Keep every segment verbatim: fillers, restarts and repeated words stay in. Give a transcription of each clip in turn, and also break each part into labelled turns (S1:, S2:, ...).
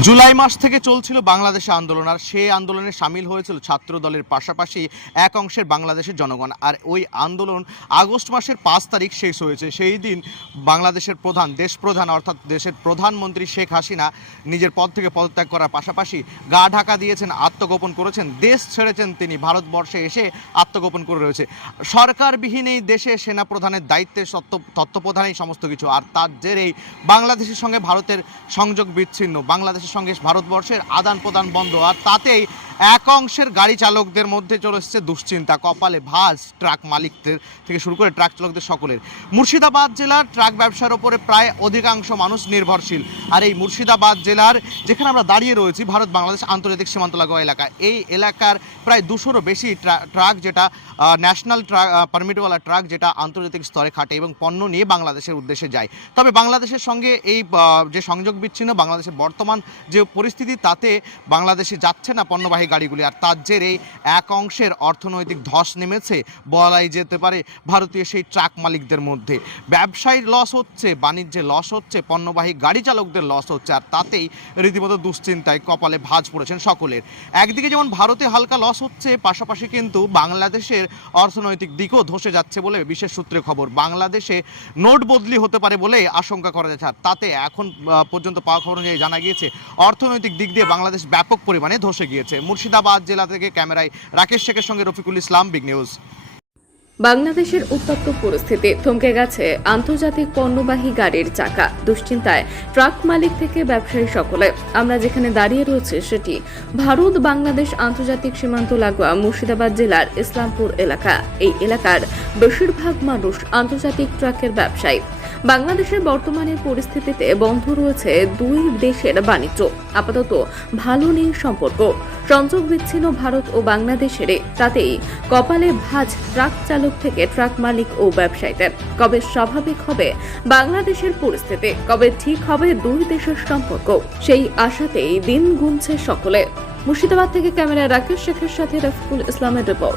S1: জুলাই মাস থেকে চলছিল বাংলাদেশে আন্দোলন, আর সেই আন্দোলনে সামিল হয়েছিল ছাত্র দলের পাশাপাশি এক অংশের বাংলাদেশের জনগণ। আর ওই আন্দোলন আগস্ট মাসের পাঁচ তারিখ শেষ হয়েছে। সেই দিন বাংলাদেশের প্রধান দেশ প্রধান অর্থাৎ দেশের প্রধানমন্ত্রী শেখ হাসিনা নিজের পদ থেকে পদত্যাগ করার পাশাপাশি গা ঢাকা দিয়েছেন, আত্মগোপন করেছেন, দেশ ছেড়েছেন। তিনি ভারতবর্ষে এসে আত্মগোপন করে রয়েছে। সরকারবিহীন এই দেশে সেনাপ্রধানের দায়িত্বে তত্ত্বপ্রধানেই সমস্ত কিছু। আর তার জেরেই বাংলাদেশের সঙ্গে ভারতের সংযোগ বিচ্ছিন্ন, বাংলাদেশের সঙ্গে ভারতবর্ষের আদান প্রদান বন্ধ। আর তাতেই এক অংশের গাড়ি চালকদের মধ্যে চলে এসেছে দুশ্চিন্তা, কপালে ভাঁজ ট্রাক মালিকদের থেকে শুরু করে ট্রাক চালকদের সকলের। মুর্শিদাবাদ জেলার ট্রাক ব্যবসার ওপরে প্রায় অধিকাংশ মানুষ নির্ভরশীল। আর এই মুর্শিদাবাদ জেলার যেখানে আমরা দাঁড়িয়ে রয়েছি ভারত বাংলাদেশ আন্তর্জাতিক সীমান্ত লাগোয়া এলাকা, এই এলাকার প্রায় দুশোরও বেশি ট্রাক যেটা ন্যাশনাল ট্রাক পারমিটওয়ালা ট্রাক যেটা আন্তর্জাতিক স্তরে খাটে এবং পণ্য নিয়ে বাংলাদেশের উদ্দেশ্যে যায়। তবে বাংলাদেশের সঙ্গে এই যে সংযোগ বিচ্ছিন্ন বাংলাদেশের বর্তমান যে পরিস্থিতি, তাতে বাংলাদেশে যাচ্ছে না পণ্যবাহী গাড়িগুলি। আর তার জেরে এক অংশের অর্থনৈতিক ধস নেমেছে বলাই যেতে পারে ভারতীয় সেই ট্রাক মালিকদের মধ্যে। ব্যবসায়ীর লস হচ্ছে, বাণিজ্যে লস হচ্ছে, পণ্যবাহী গাড়ি চালকদের লস হচ্ছে। আর তাতেই রীতিমতো দুশ্চিন্তায় কপালে ভাঁজ পড়েছেন সকলের। একদিকে যেমন ভারতে হালকা লস হচ্ছে, পাশাপাশি কিন্তু বাংলাদেশের অর্থনৈতিক দিকও ধসে যাচ্ছে বলে বিশেষ সূত্রে খবর। বাংলাদেশে নোট বদলি হতে পারে বলে আশঙ্কা করা যাচ্ছে। আর তাতে এখন পর্যন্ত পাওয়া খবর অনুযায়ী জানা গিয়েছে অর্থনৈতিক দিক দিয়ে বাংলাদেশ ব্যাপক পরিমাণে ধসে গিয়েছে। মুর্শিদাবাদ জেলা থেকে ক্যামেরায় রাকেশ শেখের সঙ্গে রফিকুল ইসলাম, বিগ নিউজ।
S2: বাংলাদেশের উত্তপ্ত পরিস্থিতি, থমকে গেছে আন্তর্জাতিক পণ্যবাহী গাড়ির চাকা, দুশ্চিন্তায় ট্রাক মালিক থেকে ব্যবসায়ী সকলে। আমরা যেখানে দাঁড়িয়ে রয়েছে সেটি ভারত বাংলাদেশ আন্তর্জাতিক সীমান্ত লাগোয়া মুর্শিদাবাদ জেলার ইসলামপুর এলাকা। এই এলাকার বেশিরভাগ মানুষ আন্তর্জাতিক ট্রাকের ব্যবসায়ী। বাংলাদেশের বর্তমানে পরিস্থিতিতে বন্ধ রয়েছে দুই দেশের বাণিজ্য। আপাতত ভালো নেই সম্পর্ক, সংযোগ বিচ্ছিন্ন ভারত ও বাংলাদেশের। তাতেই কপালে ভাঁজ ট্রাক চালক থেকে ট্রাক মালিক ও ব্যবসায়ীদের। কবে স্বাভাবিক হবে বাংলাদেশের পরিস্থিতি, কবে ঠিক হবে দুই দেশের সম্পর্ক, সেই আশাতেই দিন গুনছে সকলে। মুর্শিদাবাদ থেকে ক্যামেরায় রাকেশ শেখের সাথে রফিকুল ইসলামের রিপোর্ট।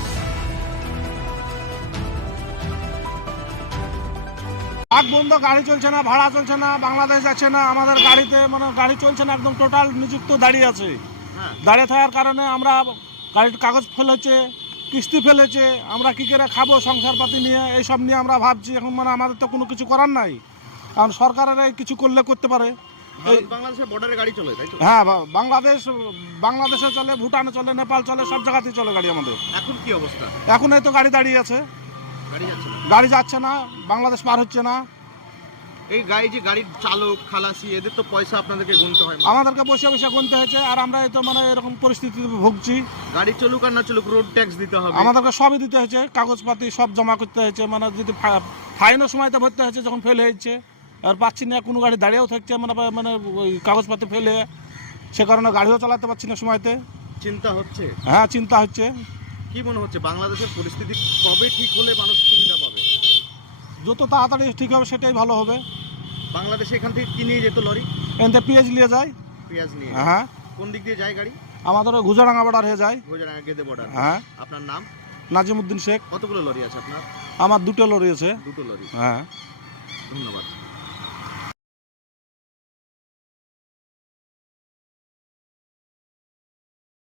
S3: ট্রাক বন্ধ, গাড়ি চলছে না, ভাড়া চলছে না, বাংলাদেশ যাচ্ছে না, আমাদের গাড়িতে মানে গাড়ি চলছে না, একদম টোটাল নিযুক্ত দাঁড়িয়ে আছে। দাঁড়িয়ে থাকার কারণে আমরা গাড়ির কাগজ ফেলেছে, কিস্তি ফেলেছে, আমরা কী করে খাবো সংসারপাতি নিয়ে, এইসব নিয়ে আমরা ভাবছি। এখন মানে আমাদের তো কোনো কিছু করার নাই, কারণ সরকারের কিছু করলে করতে পারে।
S1: বাংলাদেশের বর্ডারে গাড়ি চলে, তাই তো?
S3: হ্যাঁ, বাংলাদেশ বাংলাদেশে চলে, ভুটানে চলে, নেপাল চলে, সব জায়গাতেই চলে গাড়ি আমাদের।
S1: এখন কি অবস্থা?
S3: এখন এই তো গাড়ি দাঁড়িয়ে আছে,
S1: গাড়ি যাচ্ছে না,
S3: গাড়ি যাচ্ছে না, বাংলাদেশ পার হচ্ছে না।
S1: এই গাড়ি যে গাড়ির চালক খালাসি এদের তো পয়সা আপনাদেরকে গুনতে হয়,
S3: আমাদেরকে বসে বসে গুনতে হয়েছে। আর আমরা এই তো মানে এরকম পরিস্থিতিতে ভুগছি।
S1: গাড়ি চলুক আর না চলুক রোড ট্যাক্স দিতে হবে,
S3: আমাদেরকে সবই দিতে হয়েছে, কাগজপাতি সব জমা করতে হয়েছে। মানে যদি ফাইনের সময়তে ভরতে হয়েছে যখন ফেল হয়েছে, আর পাচ্ছি না, কোনো গাড়ি দাঁড়িয়েও থাকছে মানে মানে ওই কাগজপাতি ফেলে, সে কারণে গাড়িও চালাতে পারছি না সময়তে।
S1: চিন্তা হচ্ছে?
S3: হ্যাঁ, চিন্তা হচ্ছে।
S1: কি মনে হচ্ছে বাংলাদেশের পরিস্থিতি কবে ঠিক হলে মানুষ সুবিধা পাবে?
S3: যত তাড়াতাড়ি ঠিক হবে সেটাই ভালো হবে।
S1: বাংলাদেশে এখান থেকে কি নিয়ে যেত লরি?
S3: এখান থেকে পেঁয়াজ নিয়ে যায়।
S1: পেঁয়াজ নিয়ে?
S3: হ্যাঁ।
S1: কোন দিক দিয়ে যায় গাড়ি?
S3: আমাদের গুজরাঙ্গা বর্ডার হয়ে যায়।
S1: গুজরাঙ্গা গেদে বর্ডার।
S3: হ্যাঁ।
S1: আপনার নাম?
S3: নাজিমউদ্দিন শেখ।
S1: কতগুলো লরি আছে আপনার?
S3: আমার দুটো লরি আছে।
S1: দুটো লরি?
S3: হ্যাঁ।
S1: ধন্যবাদ।